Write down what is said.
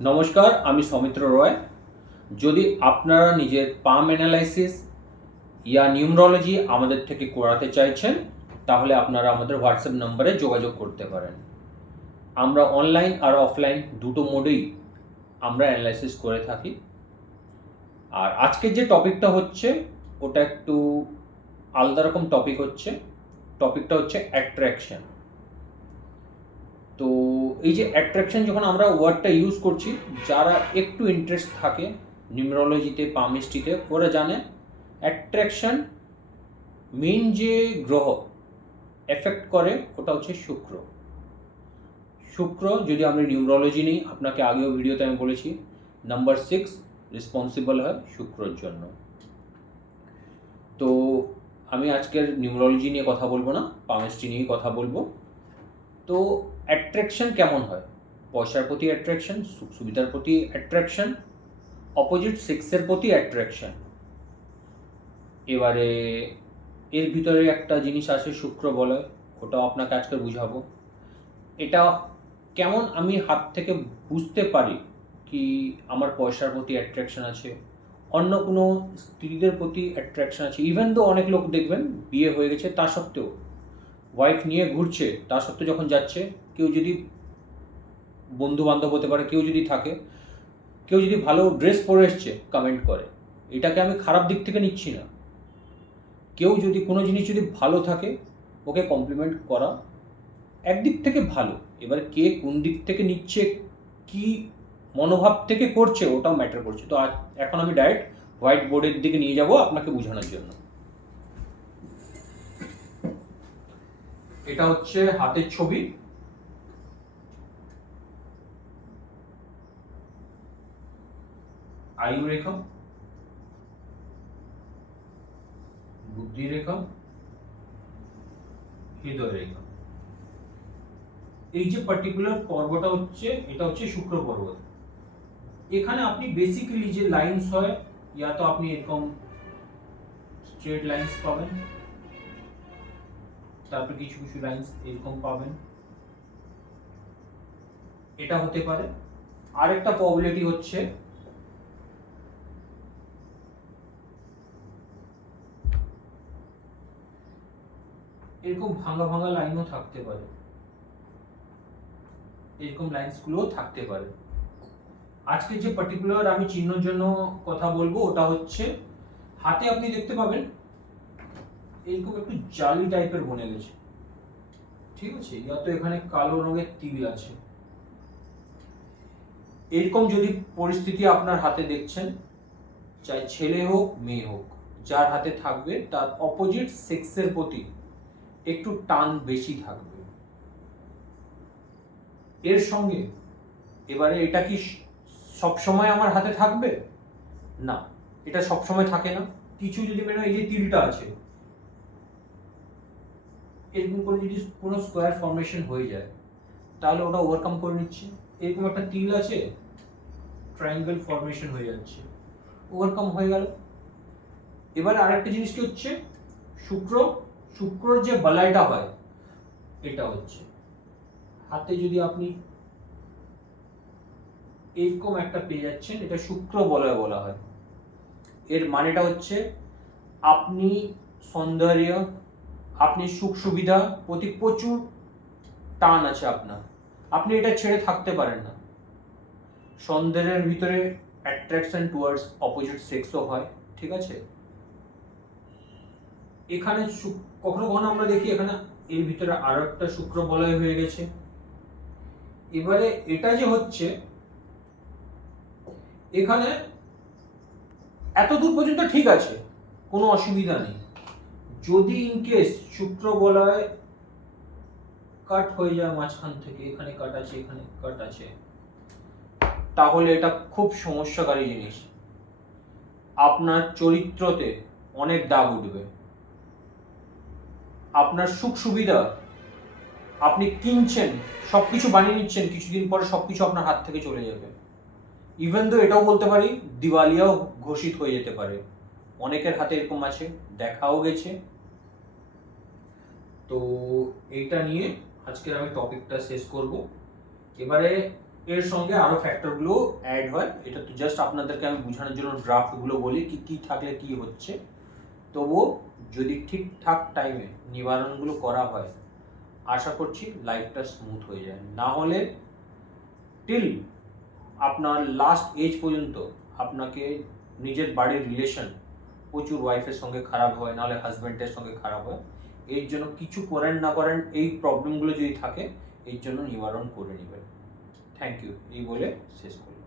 নমস্কার, আমি সৌমিত্র রয়। যদি আপনারা নিজের পাম অ্যানালাইসিস ইয়া নিউমরোলজি আমাদের থেকে করাতে চাইছেন, তাহলে আপনারা আমাদের হোয়াটসঅ্যাপ নম্বরে যোগাযোগ করতে পারেন। আমরা অনলাইন আর অফলাইন দুটো মোডেই আমরা অ্যানালাইসিস করে থাকি। আর আজকের যে টপিকটা হচ্ছে ওটা একটু আলাদা রকম টপিক হচ্ছে। টপিকটা হচ্ছে অ্যাট্রাকশন। তো এই যে অ্যাট্রাকশন যখন আমরা ওয়ার্ডটা ইউজ করছি, যারা একটু ইন্টারেস্ট থাকে নিউমেরোলজিতে পামিস্ট্রিতে ওরা জানে অ্যাট্রাকশন মেইন যে গ্রহ এফেক্ট করে ওটা হচ্ছে শুক্র। শুক্র যদি আমরা নিউমেরোলজি নিই, আপনাকে আগেও ভিডিওতে আমি বলেছি নাম্বার 6 রেসপন্সিবল হয় শুক্রর জন্য। তো আমি আজকের নিউমেরোলজি নিয়ে কথা বলবো না, পামিস্ট্রি নিয়ে কথা বলবো। তো অ্যাট্রাকশন কেমন হয়? পয়সার প্রতি অ্যাট্রাকশন, সুখ সুবিধার প্রতি অ্যাট্রাকশন, অপোজিট সেক্সের প্রতি অ্যাট্রাকশন। এবারে এর ভিতরে একটা জিনিস আছে শুক্র বলে, ওটাও আপনাকে আজকে বুঝাবো। এটা কেমন আমি হাত থেকে বুঝতে পারি কি আমার পয়সার প্রতি অ্যাট্রাকশন আছে, অন্য কোনো স্ত্রীদের প্রতি অ্যাট্রাকশন আছে। ইভেন তো অনেক লোক দেখবেন বিয়ে হয়ে গেছে তা সত্ত্বেও ওয়াইফ নিয়ে ঘুরছে, তা সত্ত্বেও যখন যাচ্ছে, কেউ যদি বন্ধু বান্ধব হতে পারে, কেউ যদি থাকে, কেউ যদি ভালো ড্রেস পরে এসছে কমেন্ট করে। এটাকে আমি খারাপ দিক থেকে নিচ্ছি না। কেউ যদি কোনো জিনিস যদি ভালো থাকে ওকে কমপ্লিমেন্ট করা একদিক থেকে ভালো। এবার কে কোন দিক থেকে নিচ্ছে, কি মনোভাব থেকে করছে, ওটাও ম্যাটার করছে। তো এখন আমি ডাইরেক্ট হোয়াইট বোর্ডের দিকে নিয়ে যাব আপনাকে বোঝানোর জন্য। এটা হচ্ছে হাতের ছবি। আয়ু রেখা, বুদ্ধি রেখা, হৃদয় রেখা। এই যে পার্টিকুলার পর্বটা হচ্ছে, এটা হচ্ছে শুক্র পর্বত। এখানে আপনি বেসিক্যালি যে লাইনস হয়, ইয়া তো আপনি এরকম স্ট্রেট লাইনস পাবেন, তারপর কিছু কিছু লাইনস এরকম পাবেন। এটা হতে পারে। আরেকটা প্রবাবিলিটি হচ্ছে এরকম ভাঙা ভাঙা লাইনও থাকতে পারে, এরকম লাইনসগুলোও থাকতে পারে। আজকে যে পার্টিকুলার আমি চিহ্নের জন্য কথা বলবো ওটা হচ্ছে হাতে আপনি দেখতে পাবেন এরকম একটু জালি টাইপের বনে গেছে, ঠিক আছে? ইয়া তো এখানে কালো রঙের তিল আছে। এরকম যদি পরিস্থিতি আপনার হাতে দেখছেন, চাই ছেলে হোক মেয়ে হোক, যার হাতে থাকবে তার অপোজিট সেক্সের প্রতি একটু টান বেশি থাকবে। এর সঙ্গে এবারে এটা কি সব সময় আমার হাতে থাকবে? না, এটা সব সময় থাকে না। কিছু যদি মানে এই যে তিলটা আছে, এরকম করে যদি কোনো স্কোয়ার ফর্মেশন হয়ে যায় তাহলে ওটা ওভারকাম করে নিচ্ছে। এরকম একটা তিল আছে, ট্রায়াঙ্গেল ফর্মেশন হয়ে যাচ্ছে, ওভারকাম হয়ে গেল। এবার আরেকটা জিনিস কি হচ্ছে, শুক্রর যে বালাইটা হয় এটা হচ্ছে হাতে যদি আপনি এরকম একটা পেয়ে যাচ্ছেন, এটা শুক্র বলয় বলা হয়। এর মানেটা হচ্ছে আপনি সৌন্দর্য, আপনি সুখ সুবিধা প্রতি প্রচুর টান আছে আপনার, আপনি এটা ছেড়ে থাকতে পারেন না। সৌন্দর্যের ভিতরে অ্যাট্রাকশন টুয়ার্ডস অপোজিট সেক্সও হয়, ঠিক আছে? এখানে কখনো কখনো আমরা দেখি এখানে এর ভিতরে আরো একটা শুক্র বলয় হয়ে গেছে। এবারে এটা যে হচ্ছে এখানে এত দূর পর্যন্ত ঠিক আছে, কোনো অসুবিধা নেই। যদি ইনকেস শুক্র বলয় কাট হয়ে যায় মাঝখান থেকে, এখানে কাট আছে, এখানে কাট আছে, তাহলে এটা খুব সমস্যাকারী জিনিস। আপনার চরিত্রতে অনেক দাগ উঠবে। আপনার সুখ সুবিধা আপনি কিনছেন, সবকিছু বানিয়ে নিচ্ছেন, কিছুদিন পরে সবকিছু আপনার হাত থেকে চলে যাবে। ইভেন তো এটাও বলতে পারি দিওয়ালিয়াও ঘোষিত হয়ে যেতে পারে। অনেকের হাতে এরকম আছে, দেখাও গেছে। তো এইটা নিয়ে আজকের আমি টপিকটা শেষ করব। এবারে এর সঙ্গে আরো ফ্যাক্টরগুলো অ্যাড হয়। এটা তো জাস্ট আপনাদেরকে আমি বোঝানোর জন্য ড্রাফটগুলো বলি কি কি থাকলে কি হচ্ছে। তবুও যদি ঠিকঠাক টাইমে নিবারণগুলো করা হয়, আশা করছি লাইফটা স্মুথ হয়ে যায়। না হলে টিল আপনার লাস্ট এজ পর্যন্ত আপনাকে নিজের বাড়ির রিলেশন প্রচুর ওয়াইফের সঙ্গে খারাপ হয়, নাহলে হাজব্যান্ডের সঙ্গে খারাপ হয়। এর জন্য কিছু করেন না করেন এই প্রবলেমগুলো যদি থাকে, এর জন্য নিবারণ করে নেবেন। থ্যাংক ইউ এই বলে শেষ করি।